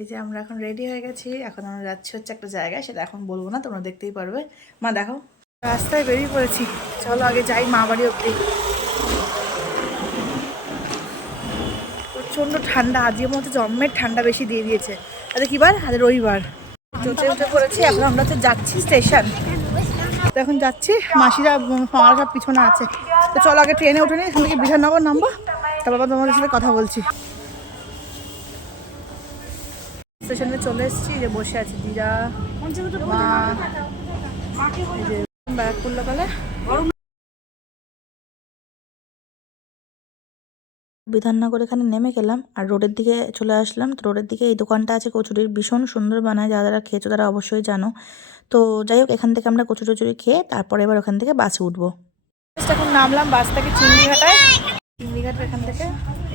এই যে আমরা এখন রেডি হয়ে গেছি। এখন আমরা যাচ্ছি হচ্ছে একটা জায়গায়, সেটা এখন বলবো না, তোমরা দেখতেই পারবে। মা দেখো, রাস্তায় বেরিয়ে পড়েছি। চলো আগে যাই মা বাড়ি অব্দি। প্রচণ্ড ঠান্ডা, আজকের মতো জম্মের ঠান্ডা বেশি দিয়ে দিয়েছে। আচ্ছা কী বার? আজ রবিবার। চোটে উঠে পড়েছি। এখন আমরা হচ্ছে যাচ্ছি স্টেশন। তো এখন যাচ্ছি, মাসিরা মারা সব পিছনে আছে। তো চলো আগে ট্রেনে উঠে নিই, এখান থেকে বিধাননগর নামবো, তারপর তোমাদের সাথে কথা বলছি। স্টেশনে চলে এসেছি, যে বসে আছি দিদা মা, এই যে ব্যাগ করলো গেলে। বিধাননগর এখানে নেমে গেলাম আর রোডের দিকে চলে আসলাম। তো রোডের দিকে এই দোকানটা আছে কচুরির, ভীষণ সুন্দর বানায়। যারা যারা খেয়েছো তারা অবশ্যই জানো। তো যাই হোক, এখান থেকে আমরা কচুরি টচুরি খেয়ে তারপরে এবার ওখান থেকে বাসে উঠবো। এখন নামলাম বাস থেকে চিংড়িঘাটায়। চিংড়িঘাট এখান থেকে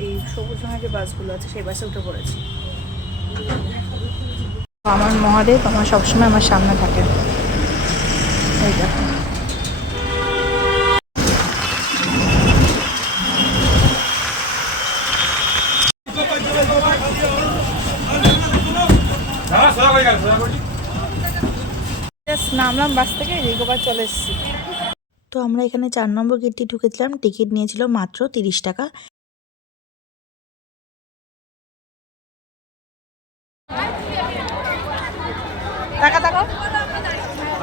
এই সবুজ রঙের যে বাসগুলো আছে সেই বাসে উঠে পড়েছি। আমার মহাদেব আমার সবসময় আমার সামনে থাকে। এই দেখো, নামলাম বাস থেকে, রিগোবার চলে এসেছি। তো আমরা এখানে 4 নম্বর গেটটি ঢুকেছিলাম। টিকিট নিয়েছিল মাত্র 30 টাকা।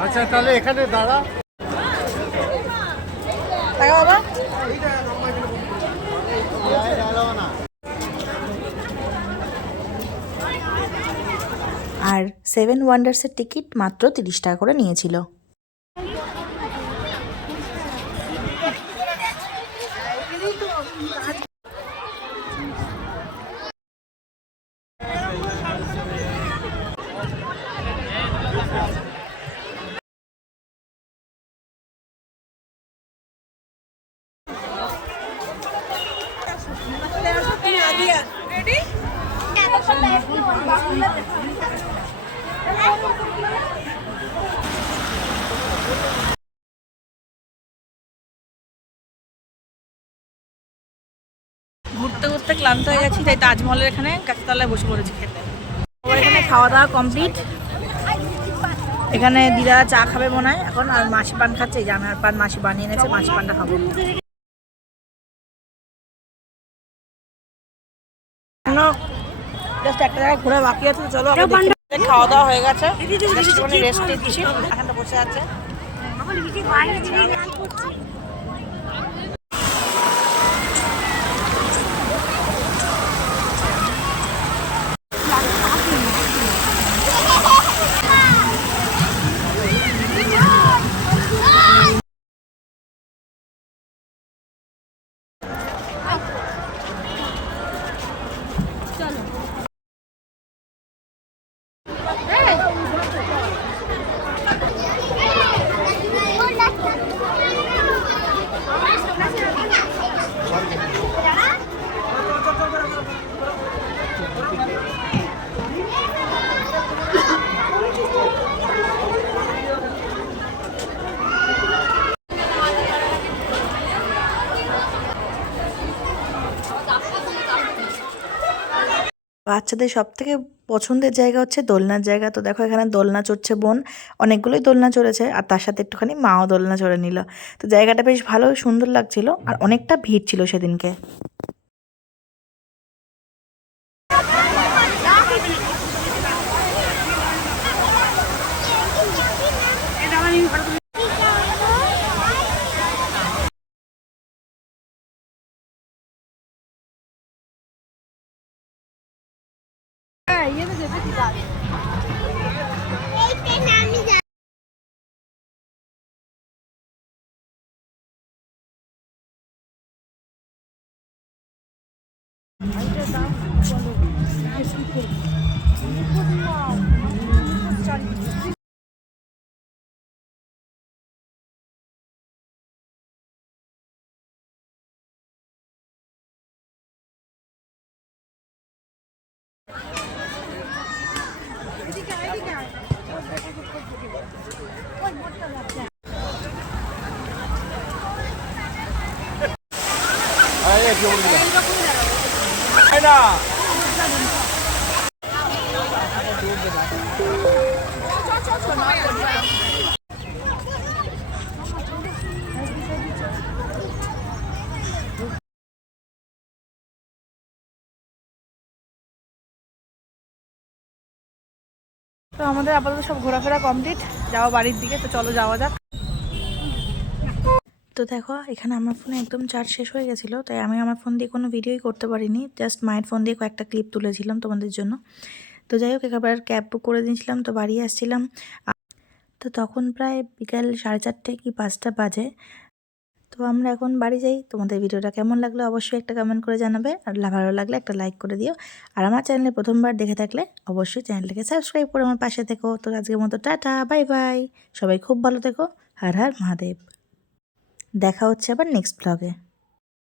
আচ্ছা তাহলে এখানে দাঁড়া। বাবা আর 7 ওয়ান্ডার্সের টিকিট মাত্র 30 টাকা করে নিয়েছিল। ঘুরতে ঘুরতে ক্লান্ত হয়ে গেছি, তাই তাজমহলের এখানে গাছতলায় বসে পড়েছি খেতে। আবার এখানে খাওয়া দাওয়া কমপ্লিট। এখানে দিদা চা খাবে মনে হয় এখন, আর মাসি পান খাচ্ছে। এই যে আমার পান মাসি বানিয়ে এনেছে, মাসি পানটা খাবো। জাস্ট একটা জায়গায় ঘোরা বাকি আছে, চলো। খাওয়া দাওয়া হয়ে গেছে, রেস্ট নিচ্ছি, এখানটা বসে আছে। বাচ্চাদের সব থেকে পছন্দের জায়গা হচ্ছে দোলনার জায়গা। তো দেখো এখানে দোলনা চড়ছে বোন, অনেকগুলোই দোলনা চড়েছে, আর তার সাথে একটুখানি মাও দোলনা চড়ে নিল। তো জায়গাটা বেশ ভালো সুন্দর লাগছিল, আর অনেকটা ভিড় ছিল সেদিনকে। তো আমাদের আপাতত সব ঘোরাফেরা কমপ্লিট, যাওয়া বাড়ির দিকে। তো চলো যাওয়া যাক। তো দেখো এখানে আমার ফোনে একদম চার্জ শেষ হয়ে গেছিলো, তাই আমি আমার ফোন দিয়ে কোনো ভিডিওই করতে পারিনি, জাস্ট মায়ের ফোন দিয়ে কয়েকটা ক্লিপ তুলেছিলাম তোমাদের জন্য। তো যাই হোক, একবার ক্যাব বুক করে দিয়েছিলাম, তো বাড়ি আসছিলাম। তো তখন প্রায় বিকাল 4:30 কি 5টা বাজে। তো আমরা এখন বাড়ি যাই। তোমাদের ভিডিওটা কেমন লাগলো অবশ্যই একটা কমেন্ট করে জানাবে, আর ভালো লাগলে একটা লাইক করে দিও। আর আমার চ্যানেলে প্রথমবার দেখে থাকলে অবশ্যই চ্যানেলটাকে সাবস্ক্রাইব করে আমার পাশে থেকো। তো আজকের মতো টাটা, বাই বাই। সবাই খুব ভালো থেকো। হর হর মহাদেব। দেখা হচ্ছে আবার নেক্সট ব্লগে।